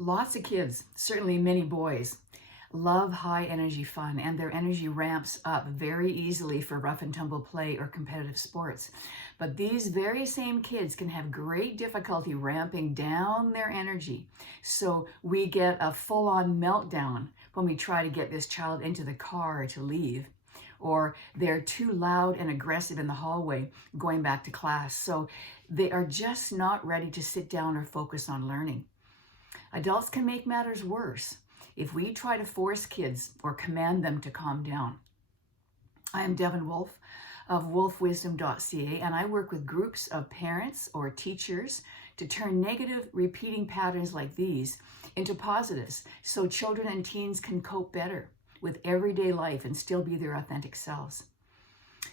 Lots of kids, certainly many boys, love high energy fun, and their energy ramps up very easily for rough and tumble play or competitive sports. But these very same kids can have great difficulty ramping down their energy. So we get a full-on meltdown when we try to get this child into the car to leave, or they're too loud and aggressive in the hallway going back to class. So they are just not ready to sit down or focus on learning. Adults can make matters worse if we try to force kids or command them to calm down. I am Devin Wolfe of WolfeWisdom.ca, and I work with groups of parents or teachers to turn negative repeating patterns like these into positives so children and teens can cope better with everyday life and still be their authentic selves.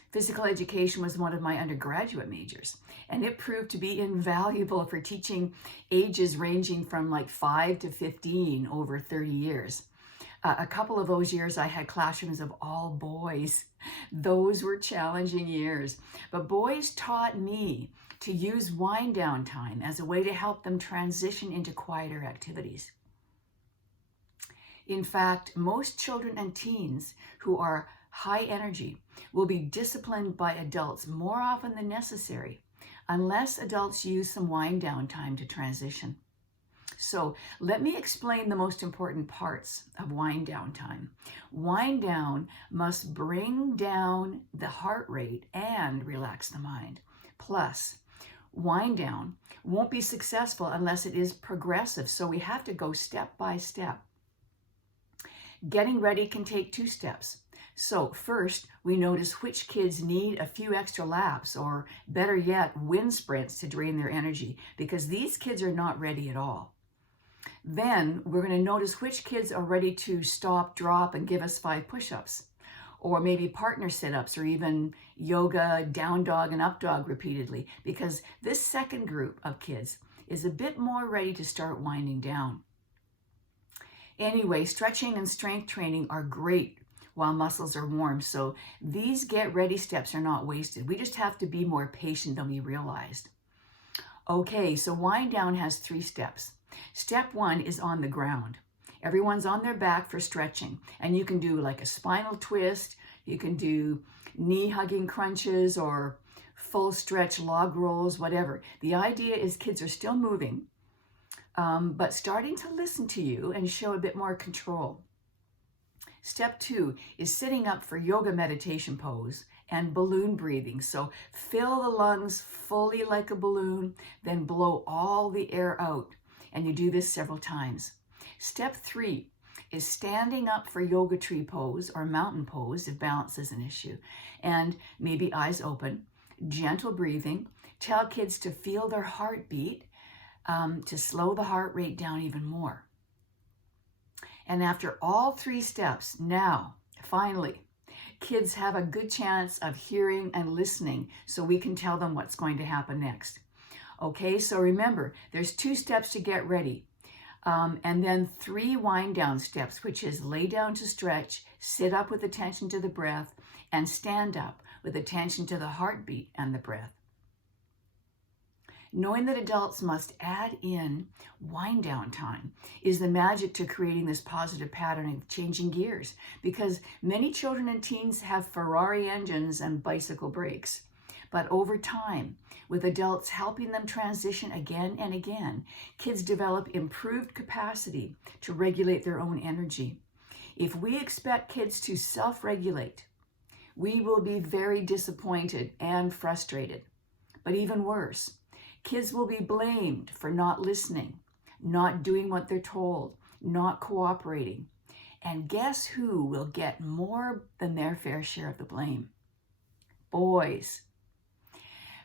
Physical education was one of my undergraduate majors, and it proved to be invaluable for teaching ages ranging from like 5 to 15 over 30 years. A couple of those years I had classrooms of all boys. Those were challenging years, but boys taught me to use wind down time as a way to help them transition into quieter activities. In fact, most children and teens who are high energy will be disciplined by adults more often than necessary, unless adults use some wind down time to transition. So let me explain the most important parts of wind down time. Wind down must bring down the heart rate and relax the mind. Plus, wind down won't be successful unless it is progressive, so we have to go step by step. Getting ready can take 2 steps. So first, we notice which kids need a few extra laps, or better yet, wind sprints to drain their energy, because these kids are not ready at all. Then we're going to notice which kids are ready to stop, drop, and give us 5 push-ups, or maybe partner sit-ups, or even yoga, down dog and up dog repeatedly, because this second group of kids is a bit more ready to start winding down. Anyway, stretching and strength training are great while muscles are warm, so these get ready steps are not wasted. We just have to be more patient than we realized. Okay, so wind down has 3 steps. Step 1 is on the ground. Everyone's on their back for stretching, and you can do like a spinal twist, you can do knee hugging crunches or full stretch log rolls, whatever. The idea is kids are still moving, but starting to listen to you and show a bit more control. Step 2 is sitting up for yoga meditation pose and balloon breathing. So fill the lungs fully like a balloon, then blow all the air out. And you do this several times. Step 3 is standing up for yoga tree pose or mountain pose if balance is an issue. And maybe eyes open, gentle breathing. Tell kids to feel their heartbeat, to slow the heart rate down even more. And after all 3 steps, now, finally, kids have a good chance of hearing and listening so we can tell them what's going to happen next. Okay, so remember, there's 2 steps to get ready. And then 3 wind down steps, which is lay down to stretch, sit up with attention to the breath, and stand up with attention to the heartbeat and the breath. Knowing that adults must add in wind down time is the magic to creating this positive pattern of changing gears, because many children and teens have Ferrari engines and bicycle brakes. But over time, with adults helping them transition again and again, kids develop improved capacity to regulate their own energy. If we expect kids to self-regulate, we will be very disappointed and frustrated. But even worse, kids will be blamed for not listening, not doing what they're told, not cooperating. And guess who will get more than their fair share of the blame? Boys.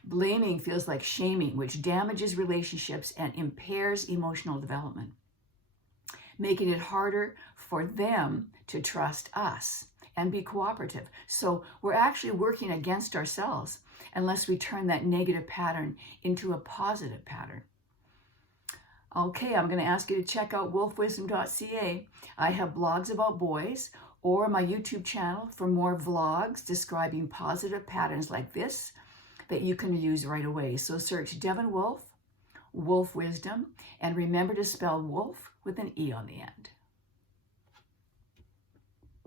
Blaming feels like shaming, which damages relationships and impairs emotional development, making it harder for them to trust us and be cooperative. So we're actually working against ourselves unless we turn that negative pattern into a positive pattern. Okay, I'm going to ask you to check out WolfeWisdom.ca. I have blogs about boys, or my YouTube channel for more vlogs describing positive patterns like this that you can use right away. So search Devin Wolfe Wolf Wisdom, and remember to spell wolf with an E on the end.